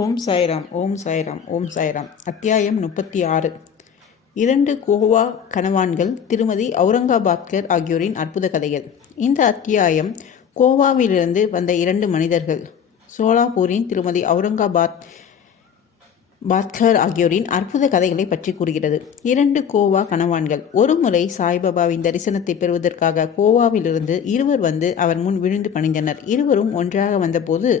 ஓம் சாய்ராம். ஓம் சாய்ராம். ஓம் சாய்ராம். அத்தியாயம் 36. 2 கோவா கனவான்கள், திருமதி அவுரங்காபாத்கர் ஆகியோரின் அற்புத கதைகள். இந்த அத்தியாயம் கோவாவிலிருந்து வந்த 2 மனிதர்கள், சோலாப்பூரின் திருமதி பாத்கர் ஆகியோரின் அற்புத கதைகளை பற்றி கூறுகிறது. 2 கோவா கனவான்கள். ஒரு முறை சாய்பாபாவின் தரிசனத்தை பெறுவதற்காக கோவாவிலிருந்து இருவர் வந்து அவர் முன் விழுந்து பணிந்தனர். இருவரும் ஒன்றாக வந்தபோது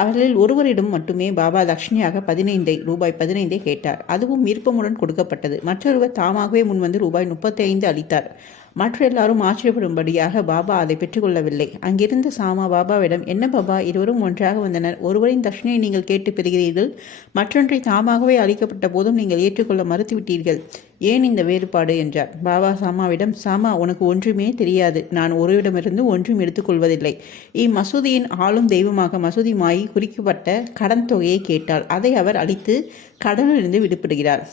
அவர்களில் ஒருவரிடம் மட்டுமே பாபா தட்சணையாக ரூபாய் 15 கேட்டார். அதுவும் விருப்பமுடன் கொடுக்கப்பட்டது. மற்றொருவர் தாமாகவே முன்வந்து ரூபாய் 35 அளித்தார். மற்ற எல்லாரும் ஆச்சரியப்படும்படியாக பாபா அதை பெற்றுக்கொள்ளவில்லை. அங்கிருந்த சாமா பாபாவிடம், என்ன பாபா, இருவரும் ஒன்றாக வந்தனர், ஒருவரின் தட்சணையை நீங்கள் கேட்டு பெறுகிறீர்கள், மற்றொன்றை தாமாகவே அளிக்கப்பட்ட போதும் நீங்கள் ஏற்றுக்கொள்ள மறுத்துவிட்டீர்கள், ஏன் இந்த வேறுபாடு என்றார். பாபா சாமாவிடம், சாமா, உனக்கு ஒன்றுமே தெரியாது, நான் ஒருவரிடமிருந்து ஒன்றும் எடுத்துக்கொள்வதில்லை. இம்மசூதியின் ஆளும் தெய்வமாக மசூதி மாயி குறிக்கப்பட்ட கடன் தொகையை கேட்டால் அதை அவர் அளித்து கடனிலிருந்து விடுபடுகிறார்.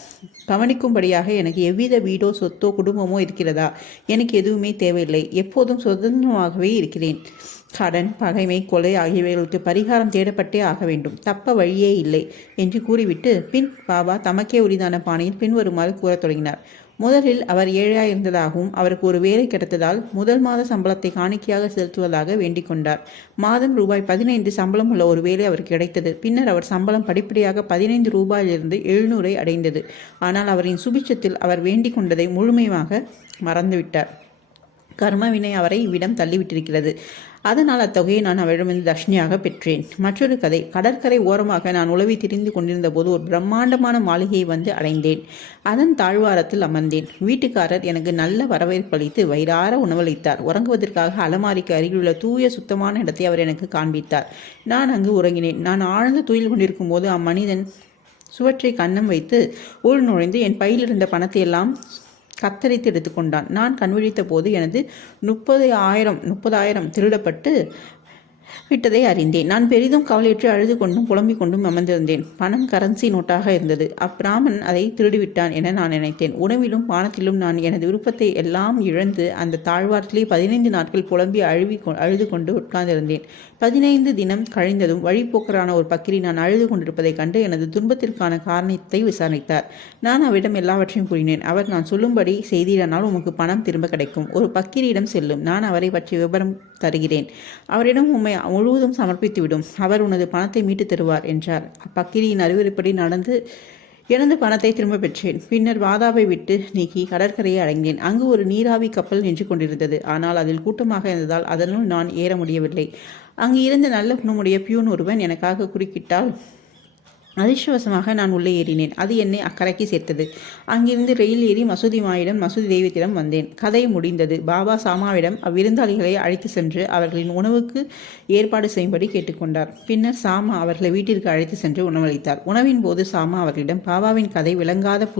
கவனிக்கும்படியாக எனக்கு எவ்வித வீடோ சொத்தோ குடும்பமோ இருக்கிறதா? எனக்கு எதுவுமே தேவையில்லை. எப்போதும் சுதந்திரமாகவே இருக்கிறேன். கடன், பகைமை, கொலை ஆகியவைகளுக்கு பரிகாரம் தேடப்பட்டே ஆக வேண்டும். தப்ப வழியே இல்லை என்று கூறிவிட்டு பின் பாபா தமக்கே உரிதான பாணியில் பின்வருமாறு கூறத் தொடங்கினார். முதலில் அவர் ஏழையாக இருந்ததாகவும் அவருக்கு ஒரு வேலை கிடைத்ததால் முதல் மாத சம்பளத்தை காணிக்கையாக செலுத்துவதாக வேண்டிக் கொண்டார். மாதம் ரூபாய் 15 சம்பளம் உள்ள ஒரு வேலை அவருக்கு கிடைத்தது. பின்னர் அவர் சம்பளம் படிப்படியாக 15 ரூபாயிலிருந்து 700 அடைந்தது. ஆனால் அவரின் சுபிட்சத்தில் அவர் வேண்டிக் கொண்டதை முழுமையாக மறந்துவிட்டார். கர்மவினை அவரை இவ்விடம் தள்ளிவிட்டிருக்கிறது. அதனால் அத்தொகையை நான் அவரிடமிருந்து தட்சணையாக பெற்றேன். மற்றொரு கதை. கடற்கரை ஓரமாக நான் உலவி திரிந்து கொண்டிருந்த போது ஒரு பிரம்மாண்டமான மாளிகையை வந்து அடைந்தேன். அதன் தாழ்வாரத்தில் அமர்ந்தேன். வீட்டுக்காரர் எனக்கு நல்ல வரவேற்பளித்து வயிறார உணவளித்தார். உறங்குவதற்காக அலமாரிக்கு அருகிலுள்ள தூய சுத்தமான இடத்தை அவர் எனக்கு காண்பித்தார். நான் அங்கு உறங்கினேன். நான் ஆழ்ந்த துயில் கொண்டிருக்கும் போது அம்மனிதன் சுவற்றை கன்னம் வைத்து உள் நுழைந்து என் பையிலிருந்த பணத்தை எல்லாம் கத்தரித்து எடுத்துக்கொண்டான். நான் கண்விழித்த போது எனது 30,000 திருடப்பட்டு விட்டதை அறிந்தேன். நான் பெரிதும் கவலையுற்று அழுது கொண்டும் புலம்பிக் கொண்டும் அமர்ந்திருந்தேன். பணம் கரன்சி நோட்டாக இருந்தது. அப்பிராமன் அதை திருடிவிட்டான் என நான் நினைத்தேன். உணவிலும் பானத்திலும் நான் எனது விருப்பத்தை எல்லாம் இழந்து அந்த தாழ்வாரத்திலே 15 நாட்கள் புலம்பி அழுது கொண்டு உட்கார்ந்திருந்தேன். 15 தினம் கழிந்ததும் வழிபோக்கரான ஒரு பக்கிரி நான் அழுது கொண்டிருப்பதைக் கண்டு எனது துன்பத்திற்கான காரணத்தை விசாரித்தார். நான் அவரிடம் எல்லாவற்றையும் கூறினேன். அவர், நான் சொல்லும்படி செய்தீரானால் உமக்கு பணம் திரும்ப கிடைக்கும். ஒரு பக்கிரியிடம் செல்லும், நான் அவரை பற்றிய விவரம் தருகிறேன். அவரிடம் உம்மை முழுவதும் சமர்ப்பித்துவிடும். அவர் உனது பணத்தை மீட்டு தருவார் என்றார். அப்பக்கிரியின் அறிவுரைப்படி நடந்து எனது பணத்தை திரும்ப பெற்றேன். பின்னர் வாதாவை விட்டு நீக்கி கடற்கரையை அடைந்தேன். அங்கு ஒரு நீராவி கப்பல் நின்று கொண்டிருந்தது. ஆனால் அதில் கூட்டமாக இருந்ததால் அதனுள் நான் ஏற முடியவில்லை. அங்கு இருந்த நல்ல குணமுடைய பியூன் ஒருவன் எனக்காக குறுக்கிட்டால் அதிர்ஷ்டவசமாக நான் உள்ளே ஏறினேன். அது என்னை அக்கறைக்கு சேர்த்தது. அங்கிருந்து ரயில் ஏறி மசூதி மாயிடம், மசூதி தெய்வத்திடம் வந்தேன். கதை முடிந்தது. பாபா சாமாவிடம் அவ்விருந்தாளிகளை அழைத்து சென்று அவர்களின் உணவுக்கு ஏற்பாடு செய்யும்படி கேட்டுக்கொண்டார். பின்னர் சாமா அவர்களை வீட்டிற்கு அழைத்து சென்று உணவளித்தார். உணவின் போது சாமா அவர்களிடம் பாபாவின் கதை விளங்காத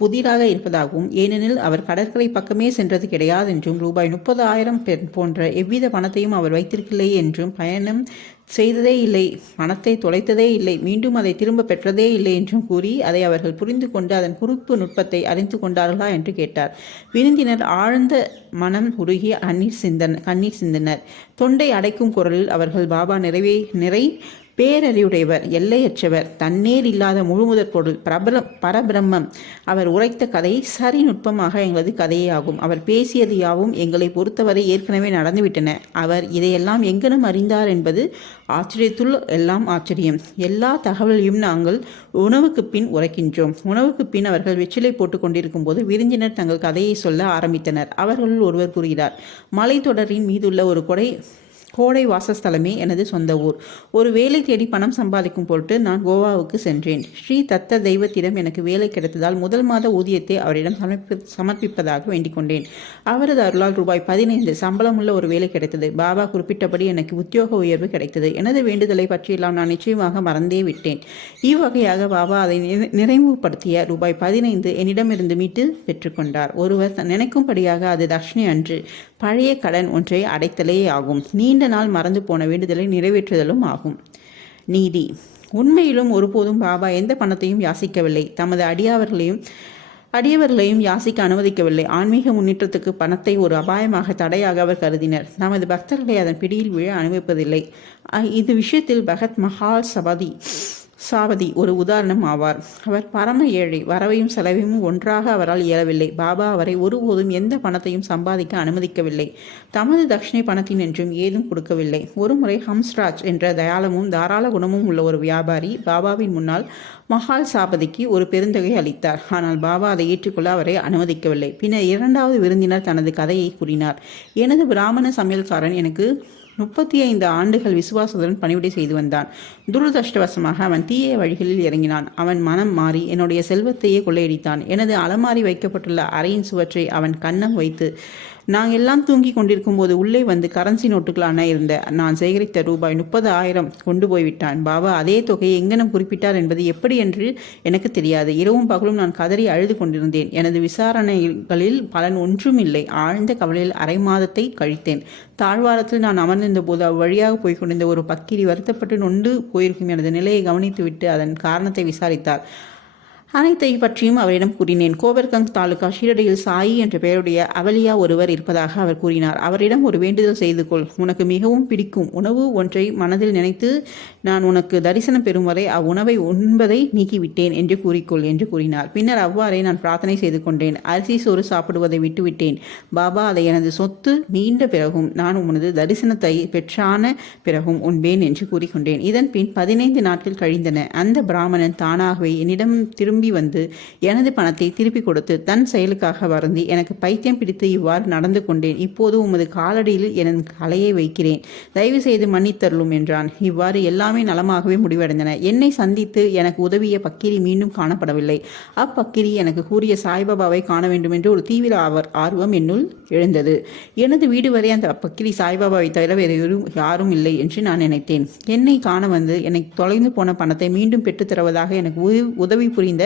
புதிராக இருப்பதாகவும், ஏனெனில் அவர் கடற்கரை பக்கமே சென்றது கிடையாது என்றும், ரூபாய் 30,000 போன்ற எவ்வித பணத்தையும் அவர் வைத்திருக்கவில்லை என்றும், பயணம் செய்ததே இல்லை, பணத்தை தொலைத்ததே இல்லை, மீண்டும் அதை திரும்ப பெற்றதே இல்லை என்றும் கூறி அதை அவர்கள் புரிந்து கொண்டு அதன் குறுப்பு நுட்பத்தை அறிந்து கொண்டார்களா என்று கேட்டார். விருந்தினர் ஆழ்ந்த மனம் உருகி கண்ணீர் சிந்தனர். தொண்டை அடைக்கும் குரலில் அவர்கள், பாபா நிறை பேரறிவுடையவர், எல்லையற்றவர், தன்னேர் இல்லாத முழுமுதற் பொருள், பரபிரம்மம். அவர் உரைத்த கதை சரி நுட்பமாக எங்களது கதையே ஆகும். அவர் பேசியது யாவும் எங்களை பொறுத்தவரை ஏற்கனவே நடந்துவிட்டன. அவர் இதையெல்லாம் எங்கனம் அறிந்தார் என்பது ஆச்சரியத்துள் எல்லாம் ஆச்சரியம். எல்லா தகவலையும் நாங்கள் உணவுக்கு பின் உரைக்கின்றோம். உணவுக்கு பின் அவர்கள் வெற்றிலை போட்டு கொண்டிருக்கும் போது விருந்தினர் தங்கள் கதையை சொல்ல ஆரம்பித்தனர். அவர்களுள் ஒருவர் கூறுகிறார், மலைத்தொடரின் மீதுள்ள ஒரு கோடை வாசஸ்தலமே எனது சொந்த ஊர். ஒரு வேலை தேடி பணம் சம்பாதிக்கும் பொருட்டு நான் கோவாவுக்கு சென்றேன். ஸ்ரீ தத்த தெய்வத்திடம் எனக்கு வேலை கிடைத்ததால் முதல் மாத ஊதியத்தை அவரிடம் சமர்ப்பிப்பதாக வேண்டிக் கொண்டேன். அவரது அருளால் ரூபாய் 15 சம்பளமுள்ள ஒரு வேலை கிடைத்தது. பாபா குறிப்பிட்டபடி எனக்கு உத்தியோக உயர்வு கிடைத்தது. எனது வேண்டுதலை பற்றியெல்லாம் நான் நிச்சயமாக மறந்தே விட்டேன். இவ்வகையாக பாபா அதை நிறைவுபடுத்திய ரூபாய் 15 என்னிடமிருந்து மீட்டு பெற்றுக்கொண்டார். ஒருவர் நினைக்கும்படியாக அது தட்சணை அன்று, பழைய கடன் ஒன்றை அடைத்தலே ஆகும். நீண்ட நாள் மறந்து போன வேண்டுதலை நிறைவேற்றுதலும் ஆகும். நீதி. உண்மையிலும் ஒருபோதும் பாபா எந்த பணத்தையும் யாசிக்கவில்லை. தமது அடியாவர்களையும் அடியவர்களையும் யாசிக்க அனுமதிக்கவில்லை. ஆன்மீக முன்னேற்றத்துக்கு பணத்தை ஒரு அபாயமாக தடையாக அவர் கருதினர். நமது பக்தர்களை அதன் பிடியில் விழ அனுமதிப்பதில்லை. இது விஷயத்தில் பகத் மஹால் சாவதி ஒரு உதாரணம் ஆவார். அவர் பரம ஏழை. வரவையும் செலவையும் ஒன்றாக அவரால் இயலவில்லை. பாபா அவரை ஒருபோதும் எந்த பணத்தையும் சம்பாதிக்க அனுமதிக்கவில்லை. தமது தட்சிணை பணத்தின் என்றும் ஏதும் கொடுக்கவில்லை. ஒருமுறை ஹம்ஸ்ராஜ் என்ற தயாளமும் தாராள குணமும் உள்ள ஒரு வியாபாரி பாபாவின் முன்னால் மஹால் சாபதிக்கு ஒரு பெருந்தொகை அளித்தார். ஆனால் பாபா அதை ஏற்றுக்கொள்ள அவரை அனுமதிக்கவில்லை. பின்னர் இரண்டாவது விருந்தினர் தனது கதையை கூறினார். எனது பிராமண சமையல்காரன் எனக்கு 35 ஆண்டுகள் விசுவாசத்துடன் பணிவிடை செய்து வந்தான். துரதிருஷ்டவசமாக அவன் தீய வழிகளில் இறங்கினான். அவன் மனம் மாறி என்னுடைய செல்வத்தையே கொள்ளையடித்தான். எனது அலமாரி வைக்கப்பட்டுள்ள அறையின் சுவற்றை அவன் கன்னம் வைத்து நாங்கள் எல்லாம் தூங்கி கொண்டிருக்கும் போது உள்ளே வந்து கரன்சி நோட்டுகளான இருந்த நான் சேகரித்த ரூபாய் 30,000 கொண்டு போய்விட்டான். பாபா அதே தொகையை எங்கனம் குறிப்பிட்டார் என்பது எப்படி என்று எனக்கு தெரியாது. இரவும் பகலும் நான் கதறி அழுது கொண்டிருந்தேன். எனது விசாரணைகளில் பலன் ஒன்றும் இல்லை. ஆழ்ந்த கவலையில் அரை மாதத்தை கழித்தேன். தாழ்வாரத்தில் நான் அமர்ந்திருந்த போது அவ்வழியாக போய் கொண்டிருந்த ஒரு பக்கிரி வருத்தப்பட்டு நொண்டு போயிருக்கும் எனது நிலையை கவனித்துவிட்டு அதன் காரணத்தை விசாரித்தார். அனைத்தை பற்றியும் அவரிடம் கூறினேன். கோபர்கஞ்ச் தாலுகா ஷீரடியில் சாயி என்ற பெயருடைய அவலியா ஒருவர் இருப்பதாக அவர் கூறினார். அவரிடம் ஒரு வேண்டுதல் செய்து கொள். உனக்கு மிகவும் பிடிக்கும் உணவு ஒன்றை மனதில் நினைத்து நான் உனக்கு தரிசனம் பெறும் வரை அவ்வுணவை உண்பதை நீக்கிவிட்டேன் என்று கூறிக்கொள் என்று கூறினார். பின்னர் அவ்வாறே நான் பிரார்த்தனை செய்து கொண்டேன். அரிசி சோறு சாப்பிடுவதை விட்டுவிட்டேன். பாபா அதை எனது சொத்து மீண்ட பிறகும் நான் உனது தரிசனத்தை பெற்றான பிறகும் உண்பேன் என்று கூறிக்கொண்டேன். இதன் பின் 15 நாட்கள் கழிந்தன. அந்த பிராமணன் தானாகவே என்னிடம் திரும்பி வந்து எனது பணத்தை திருப்பி கொடுத்து தன் செயலுக்காக வருந்தி எனக்கு பைத்தியம் பிடித்து இவ்வாறு நடந்து கொண்டேன். இப்போது உமது காலடியில் எனது கலையை வைக்கிறேன். தயவு செய்து மன்னித்தருளும் என்றான். இவ்வாறு எல்லாமே நலமாகவே முடிவடைந்தன. என்னை சந்தித்து எனக்கு உதவிய பக்கிரி மீண்டும் காணப்படவில்லை. அப்பக்கிரி எனக்கு கூறிய சாய்பாபாவை காண வேண்டும் என்று ஒரு தீவிர ஆர்வம் என்னுள் எழுந்தது. எனது வீடு வரை அந்த பக்கிரி சாய்பாபாவை தவிர வேறு யாரும் இல்லை என்று நான் நினைத்தேன். என்னை காண வந்து என்னை தொலைந்து போன பணத்தை மீண்டும் பெற்றுத் தருவதாக எனக்கு உதவி புரிந்த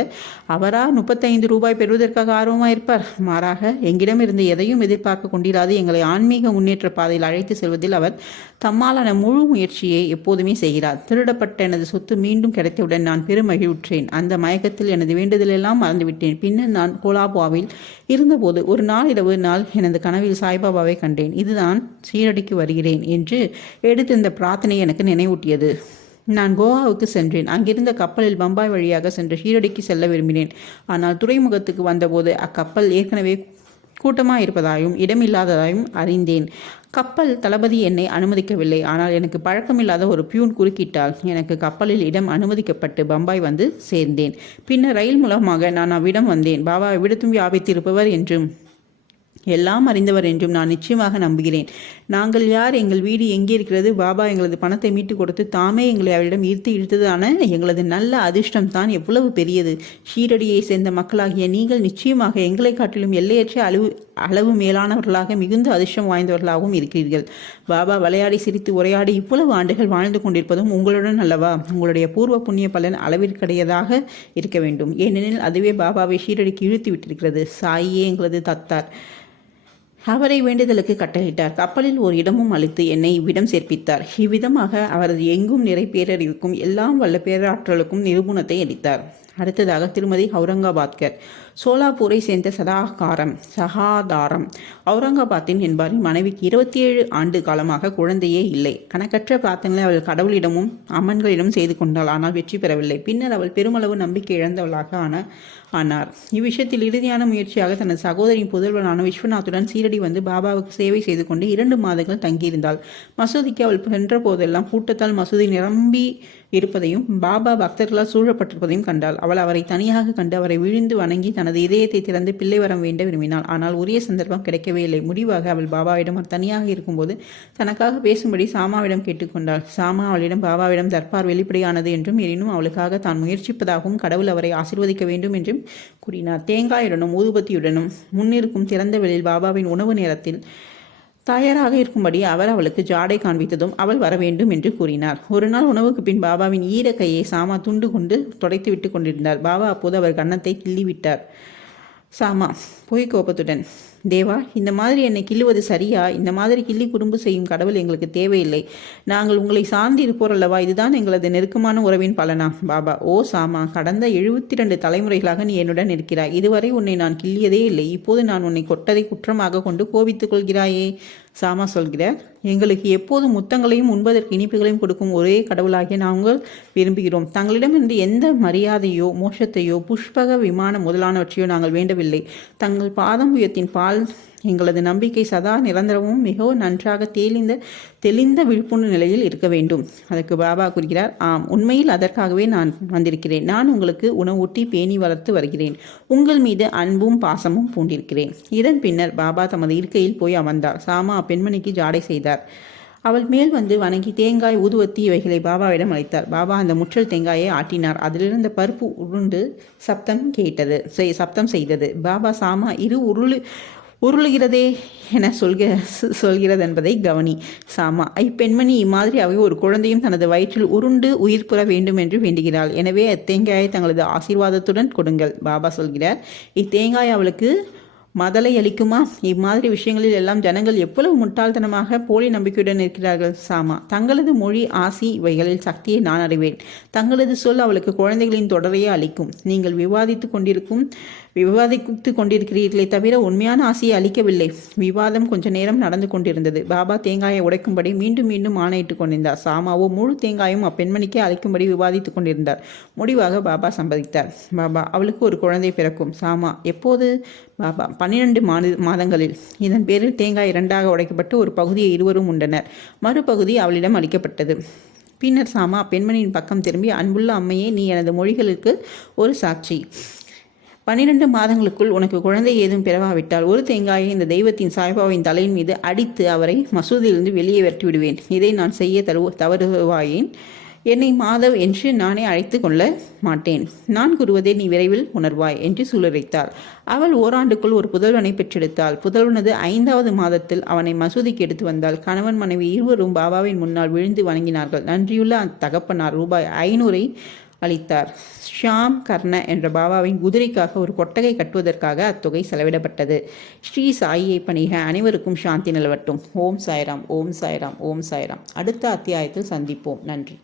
அவரா 35 ரூபாய் பெறுவதற்காக ஆர்வமாயிருப்பார்? மாறாக எங்கிடம் இருந்து எதையும் எதிர்பார்க்க கொண்டிராது எங்களை ஆன்மீக முன்னேற்ற பாதையில் அழைத்து செல்வதில் அவர் தம்மாலான முழு முயற்சியை எப்போதுமே செய்கிறார். திருடப்பட்ட எனது சொத்து மீண்டும் கிடைத்தவுடன் நான் பெரும் மகிழ்வுற்றேன். அந்த மயக்கத்தில் எனது வேண்டுதலெல்லாம் மறந்துவிட்டேன். பின்னர் நான் கோலாபாவில் இருந்தபோது ஒரு நாளிரவு எனது கனவில் சாய்பாபாவை கண்டேன். இதுதான் சீரடிக்கு வருகிறேன் என்று எடுத்திருந்த பிரார்த்தனை எனக்கு நினைவூட்டியது. நான் கோவாவுக்கு சென்றேன். அங்கிருந்த கப்பலில் பம்பாய் வழியாக சென்று ஷீரடிக்கு செல்ல விரும்பினேன். ஆனால் துறைமுகத்துக்கு வந்தபோது அக்கப்பல் ஏற்கனவே கூட்டமாக இருப்பதாயும் இடமில்லாததாயும் அறிந்தேன். கப்பல் தளபதி என்னை அனுமதிக்கவில்லை. ஆனால் எனக்கு பழக்கமில்லாத ஒரு பியூன் குறுக்கிட்டால் எனக்கு கப்பலில் இடம் அனுமதிக்கப்பட்டு பம்பாய் வந்து சேர்ந்தேன். பின்னர் ரயில் மூலமாக நான் அவ்விடம் வந்தேன். பாபா எவ்விடத்தும் வியாபித்திருப்பவர் என்றும் எல்லாம் அறிந்தவர் என்றும் நான் நிச்சயமாக நம்புகிறேன். நாங்கள் யார், எங்கள் வீடு எங்கே இருக்கிறது, பாபா எங்களது பணத்தை மீட்டு கொடுத்து தாமே எங்களை அவரிடம் இழுத்ததான எங்களது நல்ல அதிர்ஷ்டம் தான் எவ்வளவு பெரியது. ஷீரடியை சேர்ந்த மக்களாகிய நீங்கள் நிச்சயமாக எங்களை காட்டிலும் எல்லையற்ற அளவு மேலானவர்களாக மிகுந்த அதிர்ஷ்டம் வாய்ந்தவர்களாகவும் இருக்கிறீர்கள். பாபா விளையாடி சிரித்து உரையாடி இவ்வளவு ஆண்டுகள் வாழ்ந்து கொண்டிருப்பதும் உங்களுடன் அல்லவா? உங்களுடைய பூர்வ புண்ணிய பலன் அளவிற்கடையதாக இருக்க வேண்டும். ஏனெனில் அதுவே பாபாவை ஷீரடிக்கு இழுத்து விட்டிருக்கிறது. சாயியே எங்களது தத்தார். அவரை வேண்டுதலுக்கு கட்டளையிட்டார். கப்பலில் ஒரு இடமும் அளித்து என்னை இவ்விடம் சேர்ப்பித்தார். இவ்விதமாக அவரது எங்கும் நிறை பேரறிவுக்கும் எல்லாம் வல்ல பேராற்றலுக்கும் நிரூபணத்தை அளித்தார். அடுத்ததாக திருமதி அவுரங்காபாத்கர். சோலாப்பூரை சேர்ந்த சகாதாரம் அவுரங்காபாத்தின் என்பாரின் மனைவிக்கு 27 ஆண்டு காலமாக குழந்தையே இல்லை. கணக்கற்ற பிரார்த்தனைகளை அவள் கடவுளிடமும் அம்மன்களிடம் செய்து கொண்டாள். ஆனால் வெற்றி பெறவில்லை. பின்னர் அவள் பெருமளவு நம்பிக்கை இழந்தவளாக ஆனார். இவ்விஷயத்தில் இறுதியான முயற்சியாக தனது சகோதரின் புதல்வனான விஸ்வநாத்துடன் சீரடி வந்து பாபாவுக்கு சேவை செய்து கொண்டு 2 மாதங்கள் தங்கியிருந்தாள். மசூதிக்கு அவள் சென்ற போதெல்லாம் கூட்டத்தால் மசூதி நிரம்பி இருப்பதையும் பாபா பக்தர்களால் சூழப்பட்டிருப்பதையும் கண்டாள். அவள் அவரை தனியாக கண்டு அவரை விழுந்து வணங்கி தனது இதயத்தை திறந்து பிள்ளை வரம் வேண்ட விரும்பினாள். ஆனால் உரிய சந்தர்ப்பம் கிடைக்கவே இல்லை. முடிவாக அவள் பாபாவிடம் தனியாக இருக்கும்போது தனக்காக பேசும்படி சாமாவிடம் கேட்டுக்கொண்டாள். சாமா அவளிடம் பாபாவிடம் தர்பார் வெளிப்படையானது என்றும் எனினும் அவளுக்காக தான் முயற்சிப்பதாகவும் கடவுள் அவரை ஆசீர்வதிக்க வேண்டும் என்றும் கூறினார். தேங்காயுடனும் ஊதுபத்தியுடனும் முன்னிருக்கும் திறந்த வெளியில் பாபாவின் உணவு நேரத்தில் தயாராக இருக்கும்படி அவர் அவளுக்கு ஜாடை காண்பித்ததும் அவள் வர வேண்டும் என்று கூறினார். ஒரு நாள் உணவுக்கு பின் பாபாவின் ஈர கையை சாமா துண்டு கொண்டு துடைத்து விட்டு கொண்டிருந்தார். பாபா அப்போது அவர் கன்னத்தை கிள்ளிவிட்டார். சாமா பொய் கோபத்துடன், தேவா, இந்த மாதிரி என்னை கிள்ளுவது சரியா? இந்த மாதிரி கிள்ளி குறும்பு செய்யும் கடவுள் எங்களுக்கு தேவையில்லை. நாங்கள் உங்களை சார்ந்து இருப்போர் அல்லவா? இதுதான் எங்களது நெருக்கமான உறவின் பலனா? பாபா: ஓ சாமா, கடந்த 72 தலைமுறைகளாக நீ என்னுடன் இருக்கிறாய். இதுவரை உன்னை நான் கிள்ளியதே இல்லை. இப்போது நான் உன்னை கொட்டதை குற்றமாக கொண்டு கோபித்துக் கொள்கிறாயே? சாமா சொல்கிறார்: எங்களுக்கு எப்போதும் முத்தங்களையும் உண்பதற்கு இனிப்புகளையும் கொடுக்கும் ஒரே கடவுளாகிய நாங்கள் விரும்புகிறோம். தங்களிடமிருந்து எந்த மரியாதையோ மோட்சத்தையோ புஷ்பக விமானம் முதலானவற்றையோ நாங்கள் வேண்டவில்லை. தங்கள் பாதம்புயத்தின் பால் எங்களது நம்பிக்கை சதா நிரந்தரமும் மிகவும் நன்றாக தெளிந்த விழிப்புணர்வு நிலையில் இருக்க வேண்டும். அதற்கு பாபா கூறுகிறார்: ஆம், உண்மையில் அதற்காகவே நான் வந்திருக்கிறேன். நான் உங்களுக்கு உணவூட்டி பேணி வளர்த்து வருகிறேன். உங்கள் மீது அன்பும் பாசமும் பூண்டிருக்கிறேன். இதன் பின்னர் பாபா தமது இருக்கையில் போய் அமர்ந்தார். சாமா அப்பெண்மணிக்கு ஜாடை செய்தார். அவள் மேல் வந்து வணங்கி தேங்காய், ஊதுவத்தி இவைகளை பாபாவிடம் அளித்தார். பாபா அந்த முற்றல் தேங்காயை ஆட்டினார். அதிலிருந்த பருப்பு உருண்டு சப்தம் செய்தது. பாபா: சாமா, உருளுகிறதே என சொல்கிறது என்பதை கவனி. சாமா: இப்பெண்மணி இம்மாதிரி அவை ஒரு குழந்தையும் தனது வயிற்றில் உருண்டு உயிர் புற வேண்டும் என்று வேண்டுகிறாள். எனவே அத்தேங்காயை தங்களது ஆசீர்வாதத்துடன் கொடுங்கள். பாபா சொல்கிறார்: இத்தேங்காய் அவளுக்கு மதலை அளிக்குமா? இம்மாதிரி விஷயங்களில் எல்லாம் ஜனங்கள் எவ்வளவு முட்டாள்தனமாக போலி நம்பிக்கையுடன் இருக்கிறார்கள். சாமா: தங்களது மொழி, ஆசி இவைகளில் சக்தியை நான் அறிவேன். தங்களது சொல் அவளுக்கு குழந்தைகளின் தொடரையே அளிக்கும். நீங்கள் விவாதித்து கொண்டிருக்கிறீர்களே தவிர உண்மையான ஆசையை அளிக்கவில்லை. விவாதம் கொஞ்ச நேரம் நடந்து கொண்டிருந்தது. பாபா தேங்காயை உடைக்கும்படி மீண்டும் மீண்டும் ஆணையிட்டுக் கொண்டிருந்தார். சாமாவோ முழு தேங்காயும் அப்பெண்மணிக்கே அளிக்கும்படி விவாதித்து கொண்டிருந்தார். முடிவாக பாபா சம்மதித்தார். பாபா: அவளுக்கு ஒரு குழந்தை பிறக்கும். சாமா: எப்போது? பாபா: 12 மாதங்களில். இதன் பேரில் தேங்காய் 2ஆக உடைக்கப்பட்டு ஒரு பகுதியை இருவரும் உண்டனர். மறுபகுதி அவளிடம் அளிக்கப்பட்டது. பின்னர் சாமா பெண்மணியின் பக்கம் திரும்பி: அன்புள்ள அம்மையே, நீ எனது மொழிகளுக்கு ஒரு சாட்சி. 12 மாதங்களுக்குள் உனக்கு குழந்தை ஏதும் பிறவாவிட்டால் ஒரு தேங்காயை இந்த தெய்வத்தின் சாய்பாவின் தலையின் மீது அடித்து அவரை மசூதியிலிருந்து வெளியே விரட்டி விடுவேன். இதை நான் செய்ய தவறுவாயேன். என்னை மாதவ் என்று நானே அழைத்து கொள்ள மாட்டேன். நான் கூறுவதை நீ விரைவில் உணர்வாய் என்று சூளுரைத்தாள். அவள் ஓராண்டுக்குள் ஒரு புதல்வனை பெற்றெடுத்தாள். புதல்வனது 5வது மாதத்தில் அவனை மசூதிக்கு எடுத்து வந்தாள். கணவன் மனைவி இருவரும் பாபாவின் முன்னால் விழுந்து வணங்கினார்கள். நன்றியுள்ள அத்தகப்பனார் ரூபாய் 500 அளித்தார். ஷியாம் கர்ண என்ற பாபாவின் குதிரைக்காக ஒரு கொட்டகை கட்டுவதற்காக அத்தொகை செலவிடப்பட்டது. ஸ்ரீ சாயியை பணிக. அனைவருக்கும் சாந்தி நிலவட்டும். ஓம் சாய்ராம், ஓம் சாய்ராம், ஓம் சாய்ராம். அடுத்த அத்தியாயத்தில் சந்திப்போம். நன்றி.